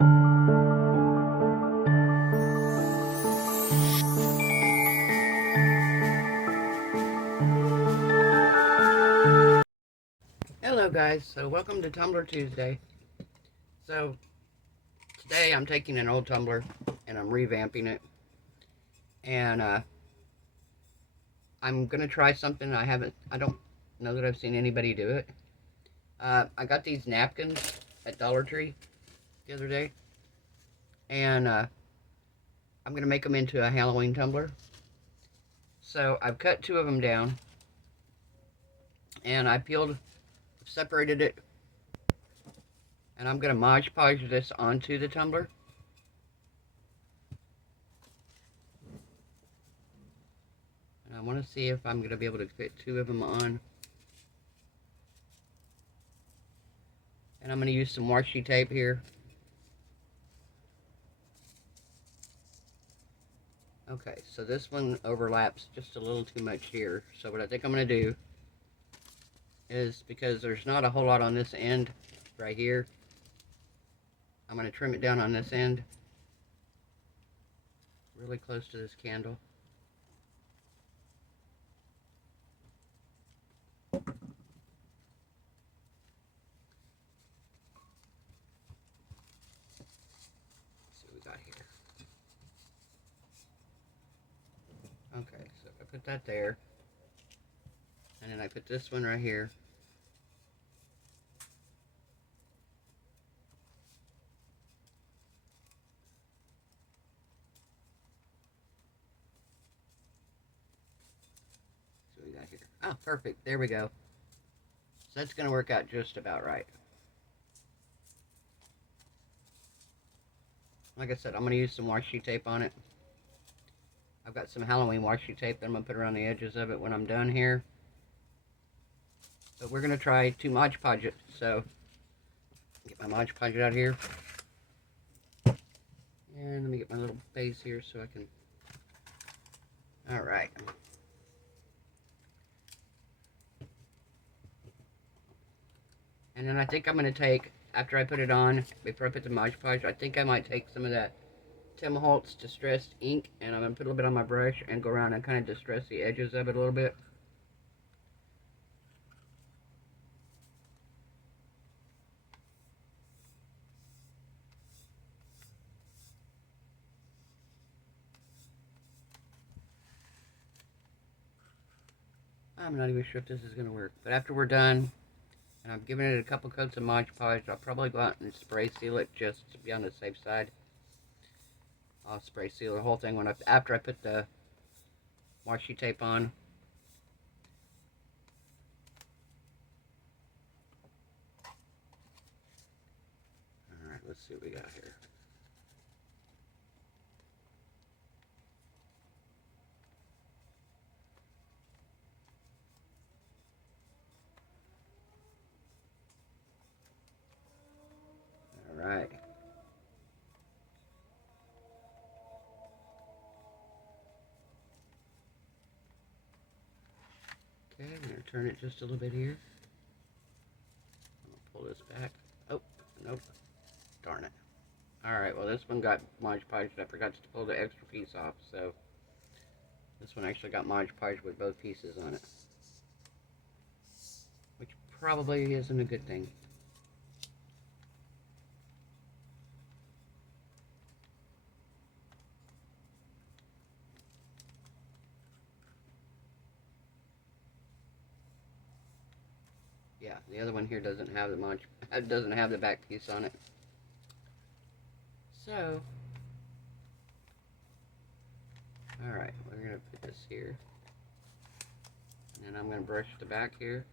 Hello guys, so welcome to Tumbler Tuesday. So today I'm taking an old tumbler and I'm revamping it, and I'm gonna try something I don't know that I've seen anybody do it. I got these napkins at Dollar Tree the other day, and I'm gonna make them into a Halloween tumbler. So I've cut two of them down, and I separated it, and I'm gonna Mod Podge this onto the tumbler. And I want to see if I'm gonna be able to fit two of them on. And I'm going to use some washi tape here. Okay, so this one overlaps just a little too much here. So what I think I'm going to do is, because there's not a whole lot on this end right here, I'm going to trim it down on this end, really close to this candle. Here. Okay, so I put that there, and then I put this one right here. So we got here. Oh, perfect. There we go. So that's going to work out just about right. Like I said, I'm going to use some washi tape on it. I've got some Halloween washi tape that I'm going to put around the edges of it when I'm done here. But we're going to try to Mod Podge it. So, get my Mod Podge out here. And let me get my little base here so I can... Alright. And then I think I'm going to take, after I put it on, before I put the Mod Podge, I think I might take some of that Tim Holtz Distressed ink, and I'm going to put a little bit on my brush and go around and kind of distress the edges of it a little bit. I'm not even sure if this is going to work, but after we're done, and I've given it a couple coats of Mod Podge, I'll probably go out and spray seal it just to be on the safe side. I'll spray seal the whole thing after I put the washi tape on. Alright, let's see what we got here. Alright. Okay, I'm going to turn it just a little bit here. I'm going to pull this back. Oh, nope. Darn it. Alright, well this one got Mod Podge. I forgot to pull the extra piece off, so this one actually got Mod Podge with both pieces on it. Which probably isn't a good thing. Yeah, the other one here doesn't have the back piece on it. So, alright, we're going to put this here. And then I'm going to brush the back here.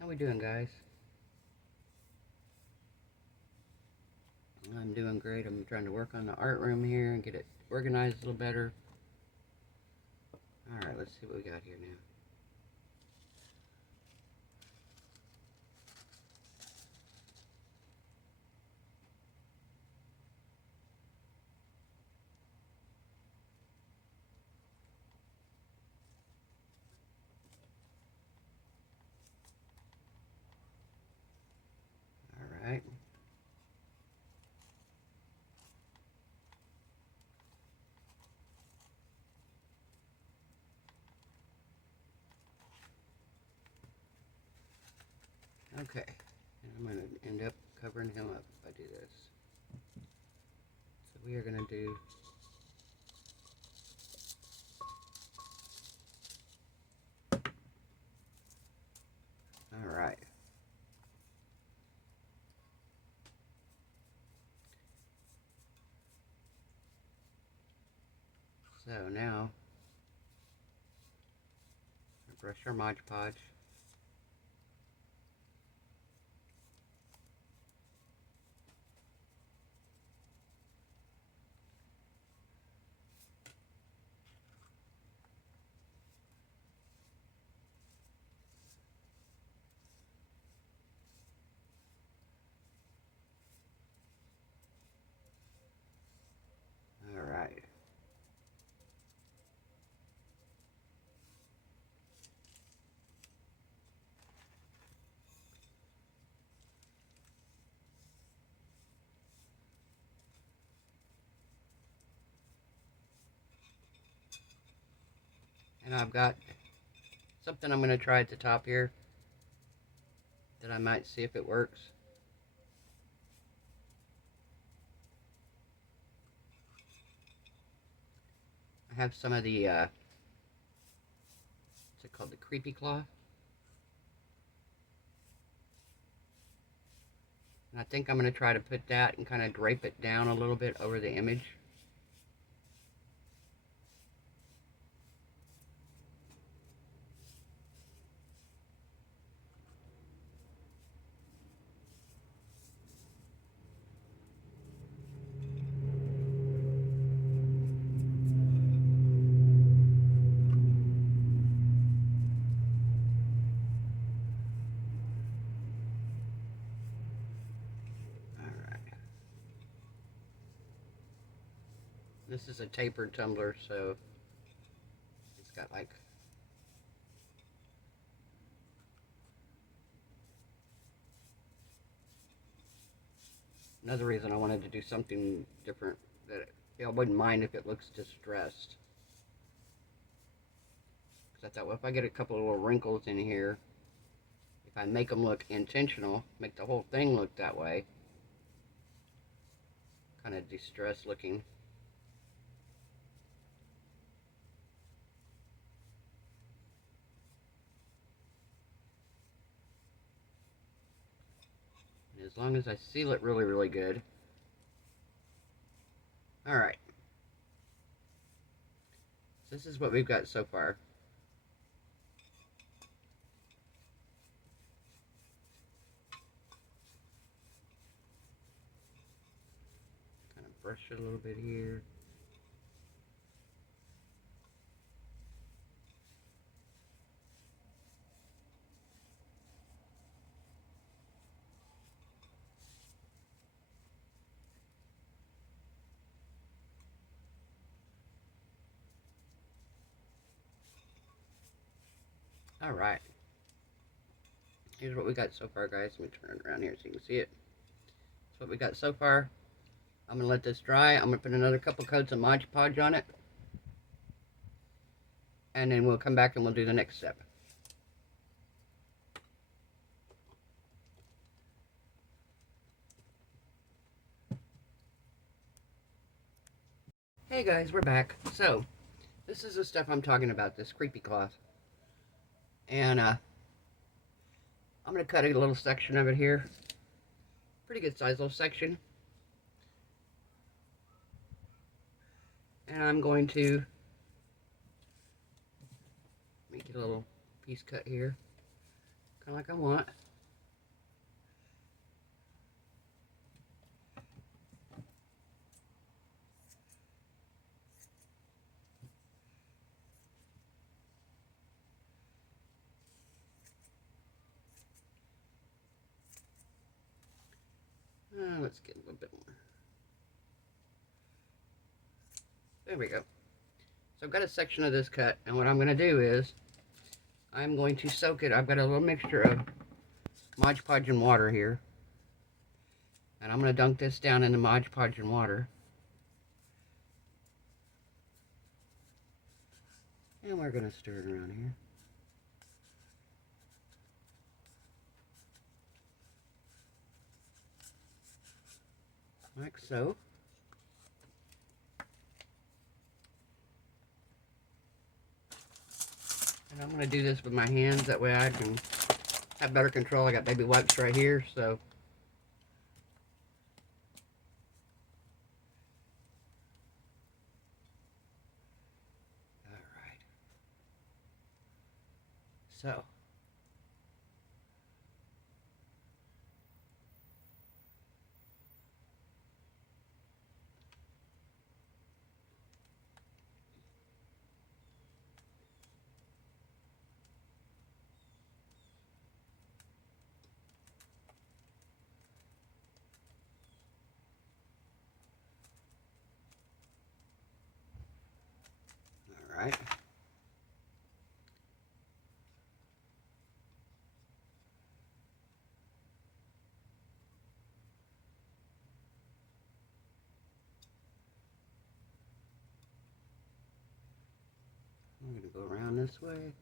How we doing, guys? I'm doing great. I'm trying to work on the art room here and get it organized a little better. Alright, let's see what we got here now. Okay, and I'm going to end up covering him up if I do this. So we are going to do alright. So now, brush our Mod Podge. Alright. And I've got something I'm going to try at the top here that I might see if it works. I have some of the, what's it called, the creepy cloth. And I think I'm going to try to put that and kind of drape it down a little bit over the image. This is a tapered tumbler, so it's got like another reason I wanted to do something different, that I wouldn't mind if it looks distressed. Because I thought, well, if I get a couple of little wrinkles in here, if I make them look intentional, make the whole thing look that way, kind of distressed looking. As long as I seal it really, really good. Alright. So this is what we've got so far. Kind of brush it a little bit here. Alright. Here's what we got so far, guys. Let me turn it around here so you can see it. That's what we got so far. I'm going to let this dry. I'm going to put another couple coats of Mod Podge on it. And then we'll come back and we'll do the next step. Hey guys, we're back. So, this is the stuff I'm talking about, this creepy cloth. And I'm going to cut a little section of it here. Pretty good size little section. And I'm going to make it a little piece cut here. Kind of like I want. Let's get a little bit more. There we go. So I've got a section of this cut, and what I'm going to do is I'm going to soak it. I've got a little mixture of Mod Podge and water here, and I'm going to dunk this down in the Mod Podge and water, and we're going to stir it around here. like so. And I'm going to do this with my hands, that way I can have better control. I got baby wipes right here, so. Alright. So. Alright. I'm going to go around this way.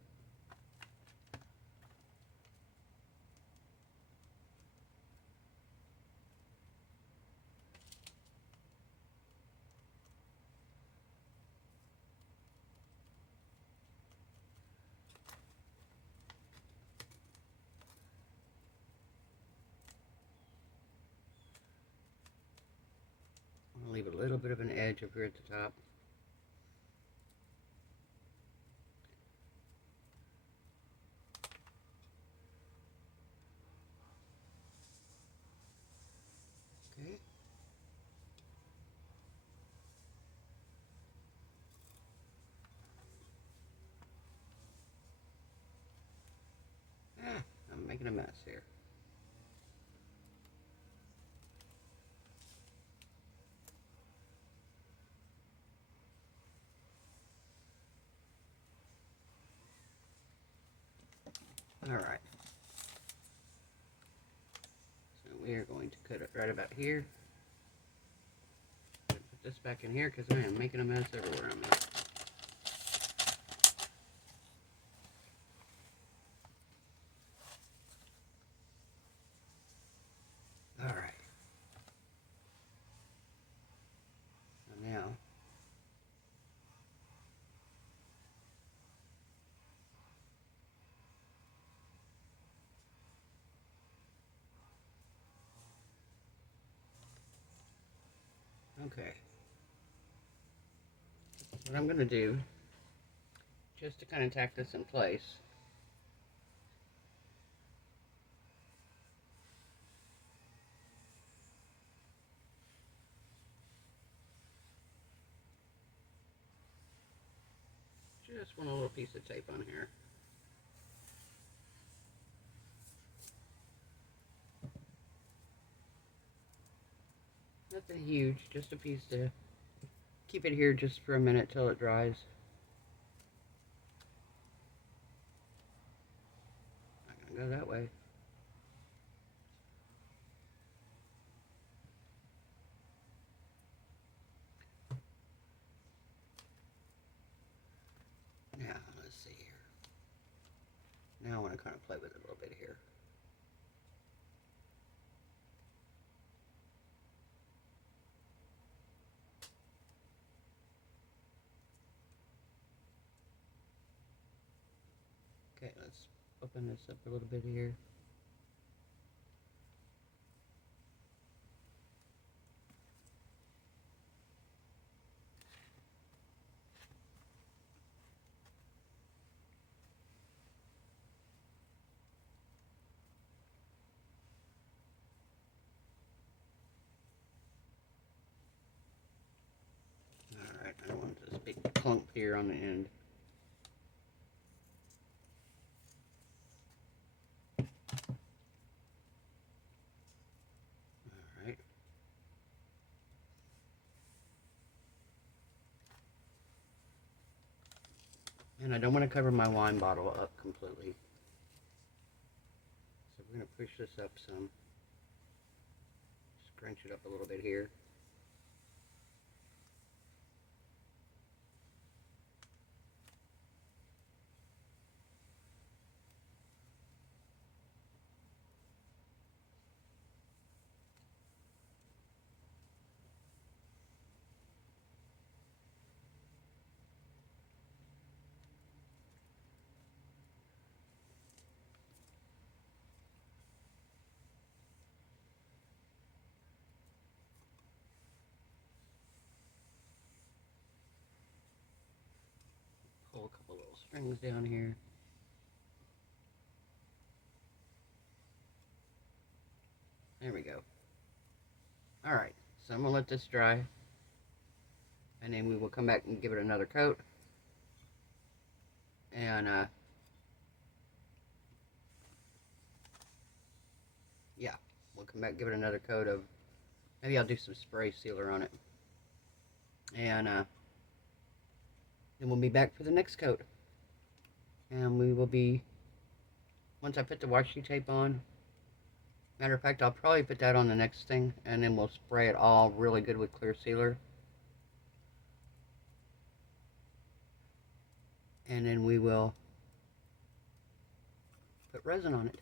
I'm going to leave a little bit of an edge up here at the top. Okay. I'm making a mess here. Alright. So we are going to cut it right about here. Put this back in here because I am making a mess everywhere I'm at. Alright. So now, okay. What I'm going to do, just to kind of tack this in place, just want a little piece of tape on here. Nothing huge, just a piece to keep it here just for a minute till it dries. Not gonna go that way. Now, let's see here. Now I want to kind of play with it a little bit here. Okay, let's open this up a little bit here. Alright, I don't want this big clump here on the end. Alright. And I don't want to cover my wine bottle up completely. So we're going to push this up some. Scrunch it up a little bit here. strings down here. There we go. Alright, so I'm going to let this dry. And then we will come back and give it another coat. And, yeah, we'll come back and give it another coat of, maybe I'll do some spray sealer on it. And, then we'll be back for the next coat. And we will be, once I put the washi tape on, matter of fact, I'll probably put that on the next thing, and then we'll spray it all really good with clear sealer. And then we will put resin on it.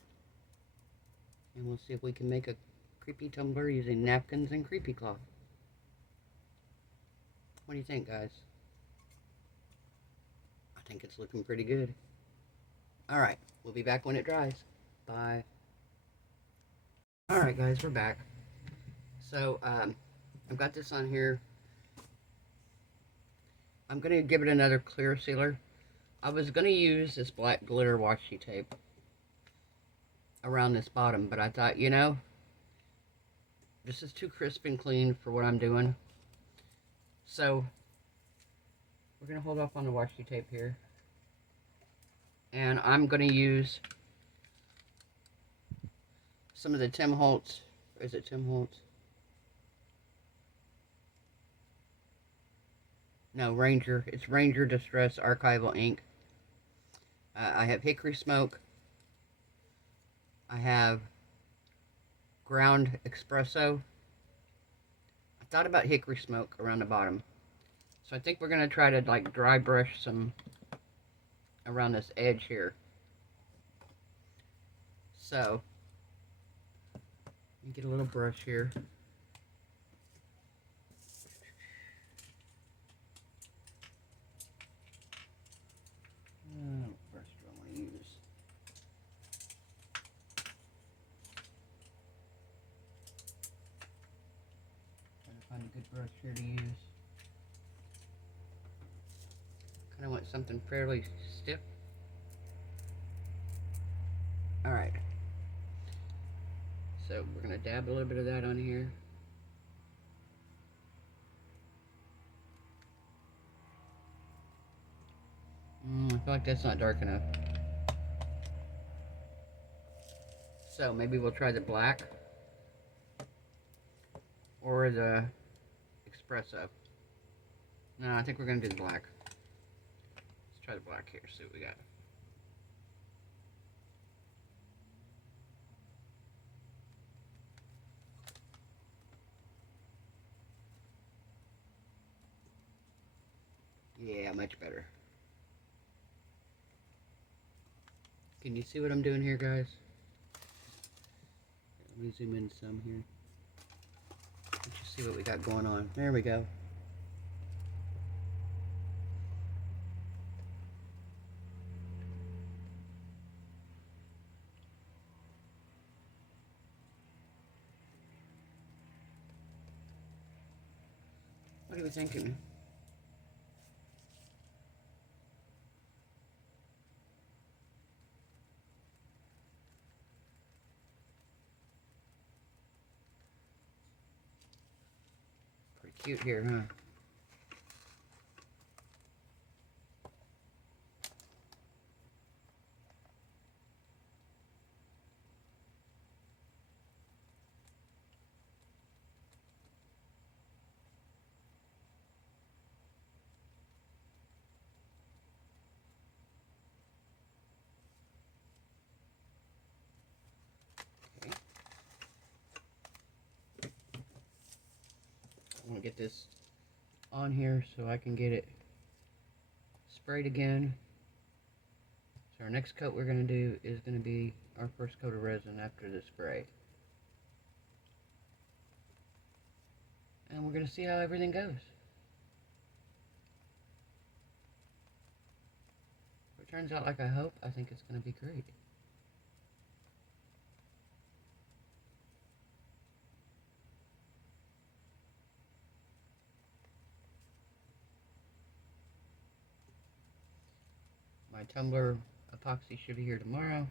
And we'll see if we can make a creepy tumbler using napkins and creepy cloth. What do you think, guys? I think it's looking pretty good. Alright, we'll be back when it dries. Bye. Alright guys, we're back. So, I've got this on here. I'm going to give it another clear sealer. I was going to use this black glitter washi tape around this bottom, but I thought, you know, this is too crisp and clean for what I'm doing. So, we're going to hold off on the washi tape here. And I'm going to use some of the Tim Holtz, is it Tim Holtz? No, Ranger. It's Ranger Distress Archival ink. I have Hickory Smoke. I have Ground Espresso. I thought about Hickory Smoke around the bottom. So I think we're going to try to like dry brush some around this edge here. So, let me get a little brush here. What brush do I want to use? Try to find a good brush here to use. Kind of want something fairly stiff. Alright. So we're going to dab a little bit of that on here. I feel like that's not dark enough. So maybe we'll try the black or the espresso. No, I think we're going to do the black. Let's try the black here, see what we got. Yeah, much better. Can you see what I'm doing here, guys? Let me zoom in some here. Let's just see what we got going on. There we go. What are you thinking? Pretty cute here, huh? Okay. I want to get this on here so I can get it sprayed again. So our next coat we're going to do is going to be our first coat of resin after the spray. And we're going to see how everything goes. If it turns out like I hope, I think it's going to be great. My tumbler epoxy should be here tomorrow.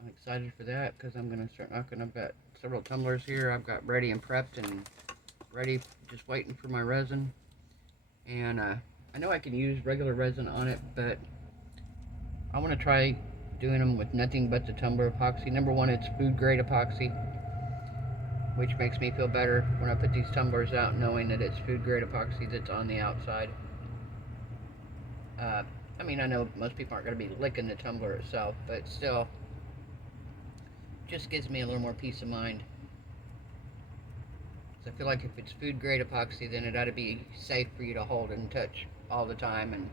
I'm excited for that because I'm going to start knocking. I've got several tumblers here I've got ready and prepped and ready, just waiting for my resin. And I know I can use regular resin on it, but I want to try doing them with nothing but the tumbler epoxy. Number one, it's food grade epoxy, which makes me feel better when I put these tumblers out knowing that it's food grade epoxy that's on the outside. I mean, I know most people aren't going to be licking the tumbler itself, but still, just gives me a little more peace of mind. So I feel like if it's food grade epoxy, then it ought to be safe for you to hold and touch all the time, and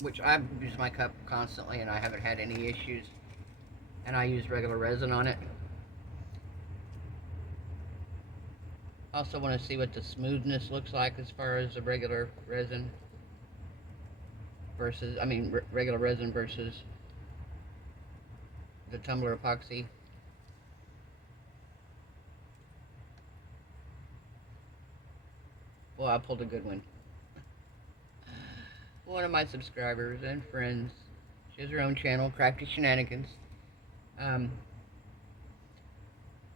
which I use my cup constantly and I haven't had any issues, and I use regular resin on it. Also want to see what the smoothness looks like as far as the regular resin versus, regular resin versus the tumbler epoxy. Well, I pulled a good one. One of my subscribers and friends, she has her own channel, Crafty Shenanigans.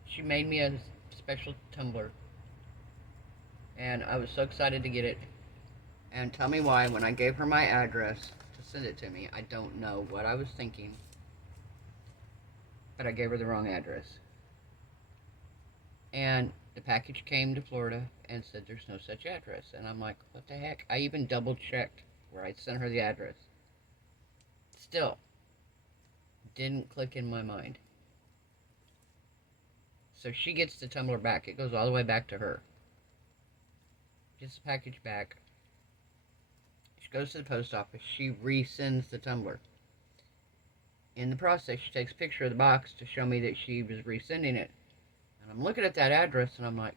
She made me a special tumbler, and I was so excited to get it. And tell me why, when I gave her my address to send it to me, I don't know what I was thinking, but I gave her the wrong address. And the package came to Florida and said there's no such address. And I'm like, what the heck? I even double checked where I sent her the address. Still, didn't click in my mind. So she gets the tumbler back. It goes all the way back to her. Gets the package back. She goes to the post office. She resends the tumbler. In the process, she takes a picture of the box to show me that she was resending it. And I'm looking at that address and I'm like,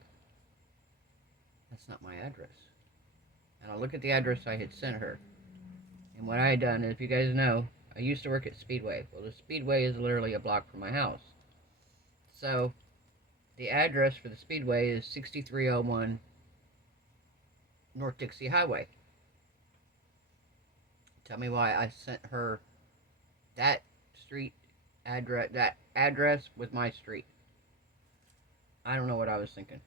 that's not my address. And I look at the address I had sent her. And what I had done, if you guys know, I used to work at Speedway. Well, the Speedway is literally a block from my house. So, the address for the Speedway is 6301 North Dixie Highway. Tell me why I sent her that street address, that address with my street. I don't know what I was thinking.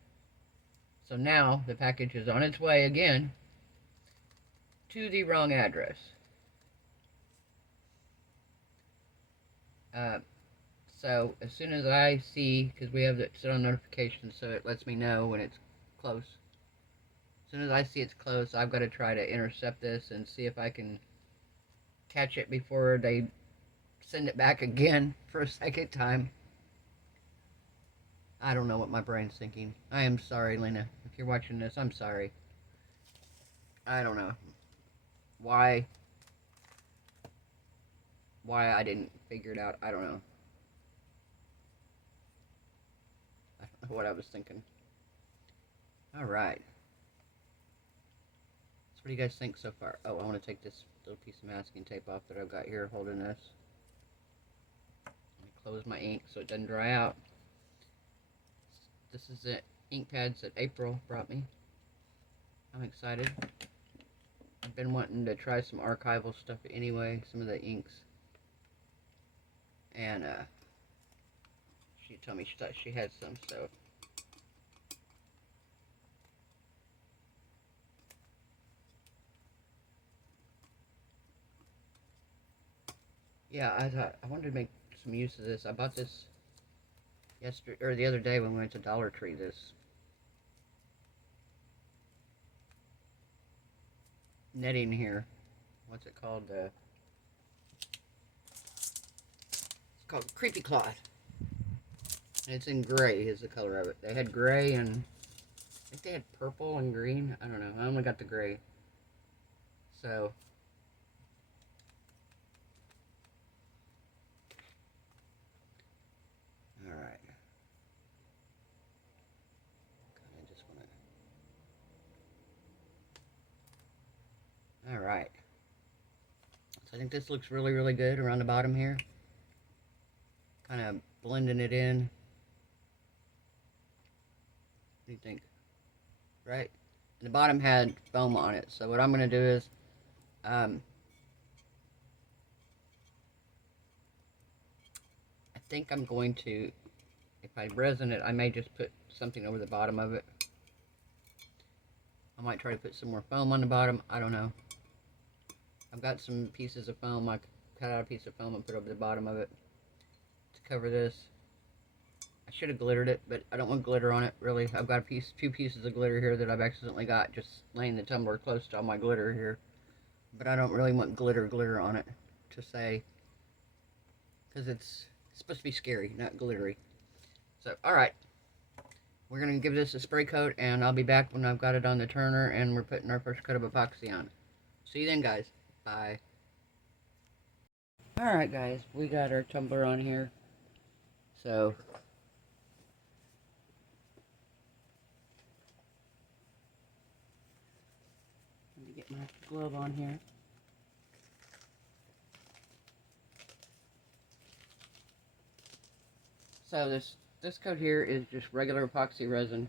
So now the package is on its way again to the wrong address. So as soon as I see, because we have it set on notifications so it lets me know when it's close. As soon as I see it's close, I've got to try to intercept this and see if I can catch it before they send it back again for a second time. I don't know what my brain's thinking. I am sorry, Lena. If you're watching this, I'm sorry. I don't know why I didn't figure it out. I don't know. I don't know what I was thinking. Alright. So what do you guys think so far? Oh, I want to take this little piece of masking tape off that I've got here holding this. Let me close my ink so it doesn't dry out. This is the ink pads that April brought me. I'm excited. I've been wanting to try some archival stuff anyway, some of the inks. And she told me she thought she had some, so. Yeah, I wanted to make some use of this. I bought this yesterday, or the other day when we went to Dollar Tree, this netting here. What's it called? It's called Creepy Cloth. And it's in gray is the color of it. They had gray and I think they had purple and green. I don't know. I only got the gray. So alright. I just wanna Alright. So I think this looks really, really good around the bottom here. Kind of blending it in. What do you think? Right? And the bottom had foam on it. So what I'm going to do is, think I'm going to, if I resin it, I may just put something over the bottom of it. I might try to put some more foam on the bottom. I don't know. I've got some pieces of foam. I cut out a piece of foam and put over the bottom of it to cover this. I should have glittered it, but I don't want glitter on it, really. I've got a few pieces of glitter here that I've accidentally got just laying the tumbler close to all my glitter here. But I don't really want glitter on it to say, because it's supposed to be scary, not glittery. So, alright. We're going to give this a spray coat, and I'll be back when I've got it on the turner and we're putting our first coat of epoxy on. See you then, guys. Bye. Alright, guys. We got our tumbler on here. So, let me get my glove on here. So this coat here is just regular epoxy resin.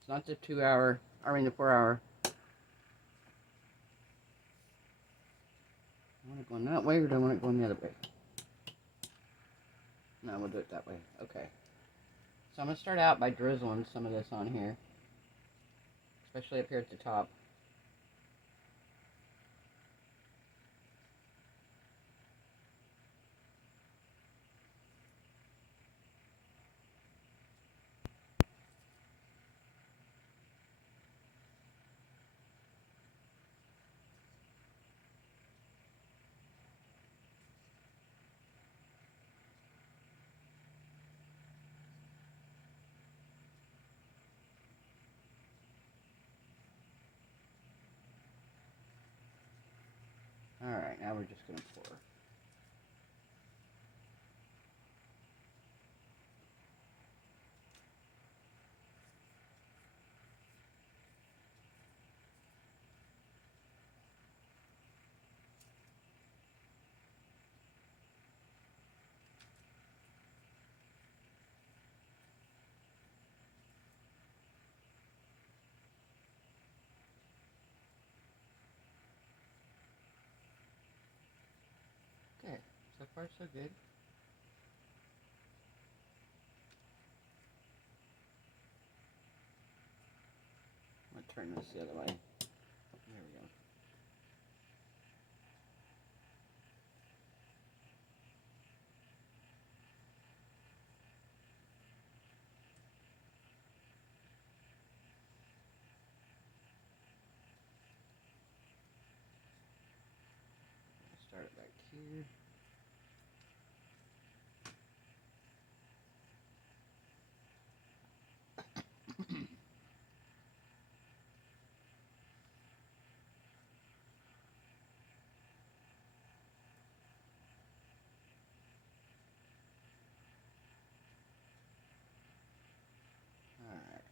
It's not the 4 hour. I want it going that way, or do I want it going the other way? No, we'll do it that way. Okay. So I'm going to start out by drizzling some of this on here, especially up here at the top. Alright, now we're just going to pour. Okay, so far so good. I'm going to turn this the other way. There we go. Start it back here. Alright.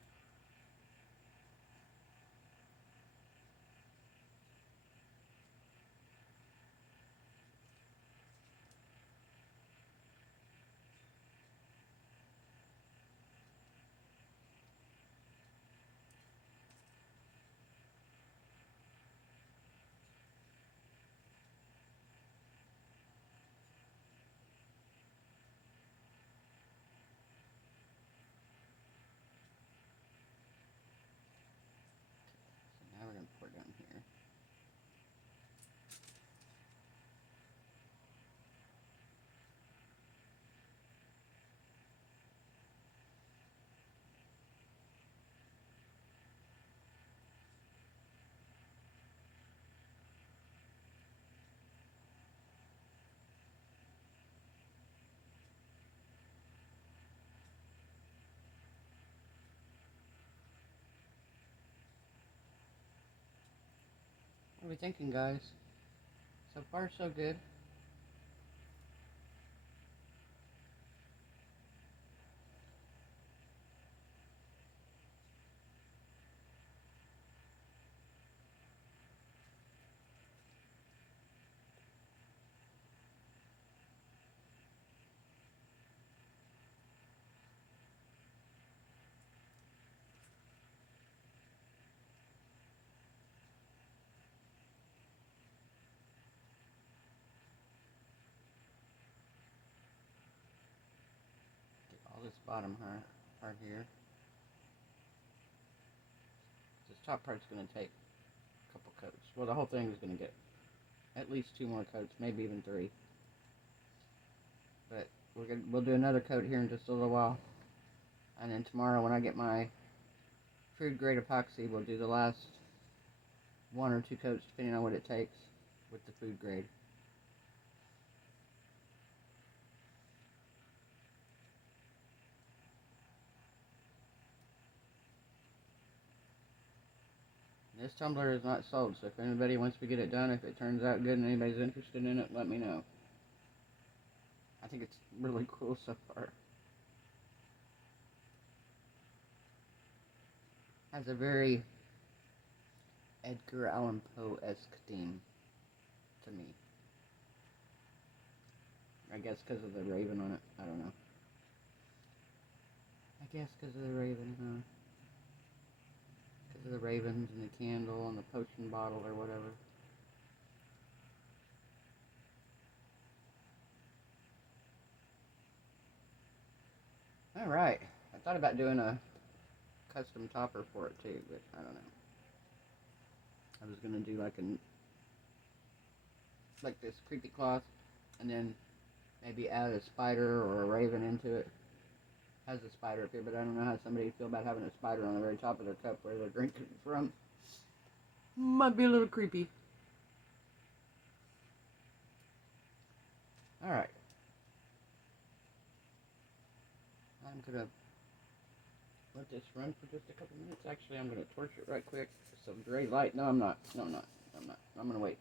So now we're going to pour down here. What are we thinking, guys? So far so good. bottom part here. This top part's going to take a couple coats. Well, the whole thing is going to get at least 2 more coats, maybe even 3. But we'll do another coat here in just a little while. And then tomorrow when I get my food grade epoxy, we'll do the last 1 or 2 coats depending on what it takes with the food grade. This tumbler is not sold, so if anybody wants to get it done, if it turns out good and anybody's interested in it, let me know. I think it's really cool so far. Has a very Edgar Allan Poe-esque theme to me. I guess because of the raven on it. I don't know. I guess because of the raven, huh? Because of the ravens and the candle and the potion bottle or whatever. Alright. I thought about doing a custom topper for it too, but I don't know. I was going to do like this creepy cloth and then maybe add a spider or a raven into it. Has a spider up here, but I don't know how somebody would feel about having a spider on the very top of their cup where they're drinking from. Might be a little creepy. Alright. I'm going to let this run for just a couple minutes. Actually, I'm going to torch it right quick. Some gray light. No, I'm not. No, I'm not. I'm not. I'm going to wait.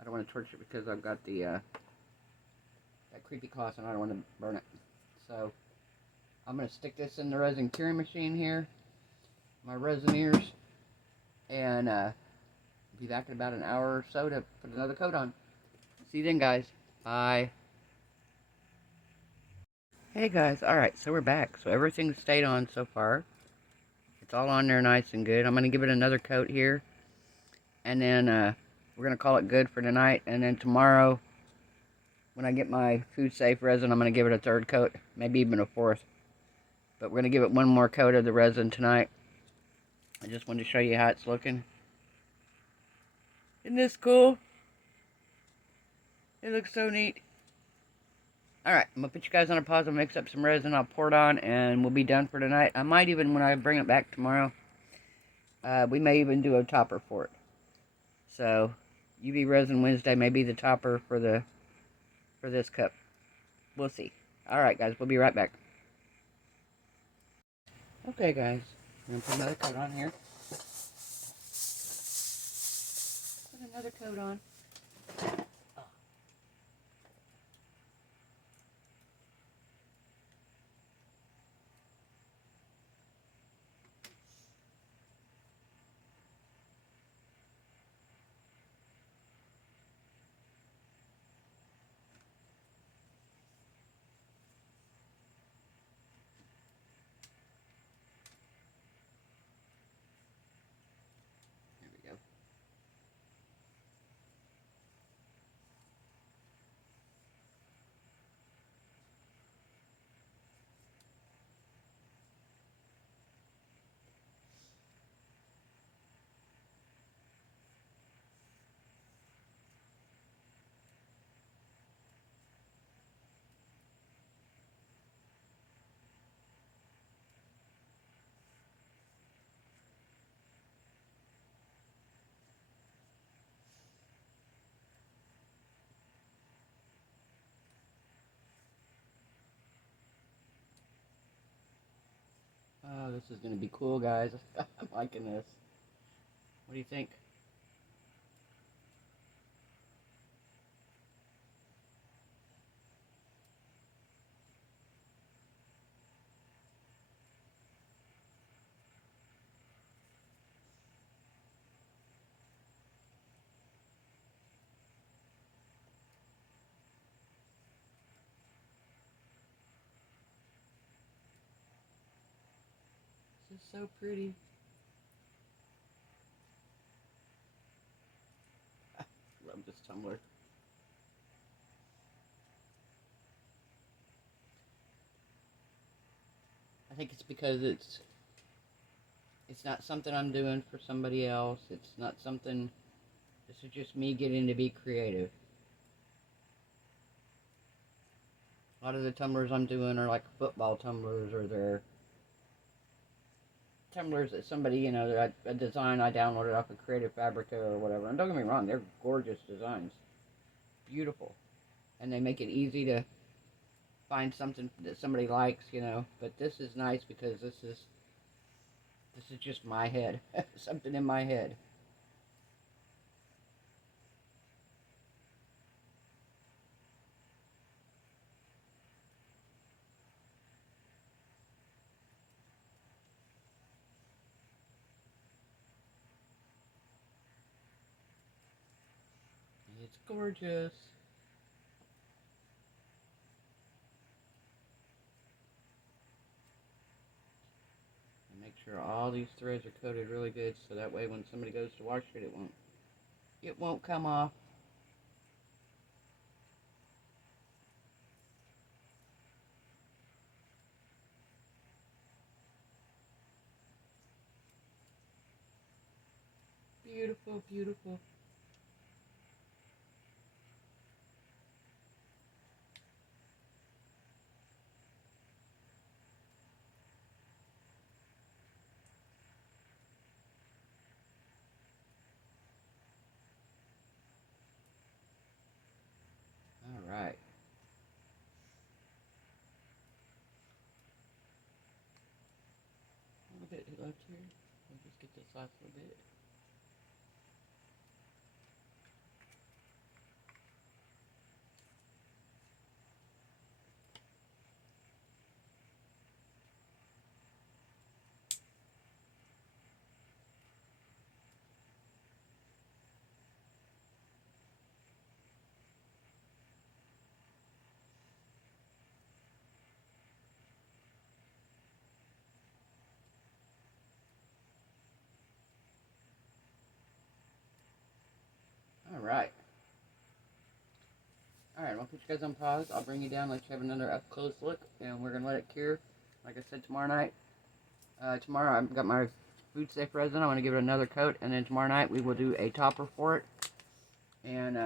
I don't want to torch it because I've got the that creepy cloth and I don't want to burn it. So I'm going to stick this in the resin curing machine here, my Resiners, and be back in about an hour or so to put another coat on. See you then, guys. Bye. Hey guys, alright, so we're back. So everything's stayed on so far. It's all on there nice and good. I'm going to give it another coat here. And then we're going to call it good for tonight. And then tomorrow, when I get my food safe resin, I'm going to give it a 3rd coat. Maybe even a 4th. But we're going to give it 1 more coat of the resin tonight. I just wanted to show you how it's looking. Isn't this cool? It looks so neat. Alright, I'm going to put you guys on a pause and mix up some resin. I'll pour it on and we'll be done for tonight. I might even, when I bring it back tomorrow, we may even do a topper for it. So, UV Resin Wednesday may be the topper for this cup. We'll see. Alright guys, we'll be right back. Okay guys, I'm going to put another coat on here. Put another coat on. There we go. Oh, this is going to be cool, guys. I'm liking this. What do you think? This is so pretty. Love this tumbler. think it's because it's not something I'm doing for somebody else. It's not something, this is just me getting to be creative. A lot of the tumblers I'm doing are like football tumblers, or they're tumblers that somebody, you know, that a design I downloaded off of Creative Fabrica or whatever. And don't get me wrong, they're gorgeous designs. Beautiful. And they make it easy to find something that somebody likes, you know. But this is nice because this is just my head. Something in my head. It's gorgeous. And make sure all these threads are coated really good, so that way when somebody goes to wash it, it won't come off. Beautiful, beautiful. All right. A little bit left here. We'll just get this last little bit. All right. Alright, I'll put you guys on pause. I'll bring you down, let you have another up close look, and we're going to let it cure. Like I said, tomorrow night. Tomorrow I've got my food safe resin. I want to give it another coat, and then tomorrow night we will do a topper for it. And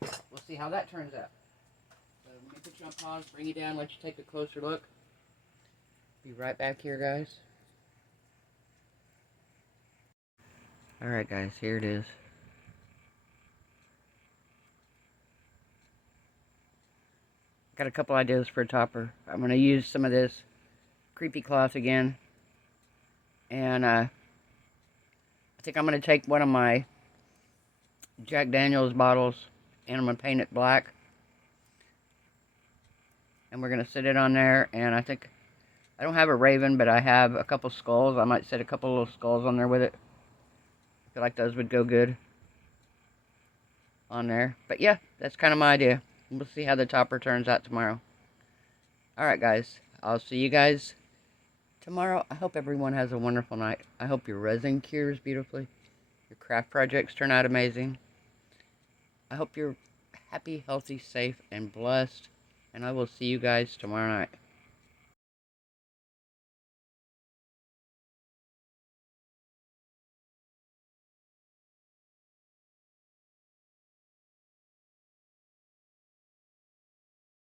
we'll see how that turns out. So let me put you on pause, bring you down, let you take a closer look. Be right back here, guys. Alright, guys, here it is. Got a couple ideas for a topper. I'm going to use some of this creepy cloth again. And I think I'm going to take one of my Jack Daniels bottles and I'm going to paint it black. And we're going to sit it on there. And I think, I don't have a raven, but I have a couple skulls. I might set a couple little skulls on there with it. I feel like those would go good on there. But yeah, that's kind of my idea. We'll see how the topper turns out tomorrow. Alright guys, I'll see you guys tomorrow. I hope everyone has a wonderful night. I hope your resin cures beautifully. Your craft projects turn out amazing. I hope you're happy, healthy, safe, and blessed. And I will see you guys tomorrow night.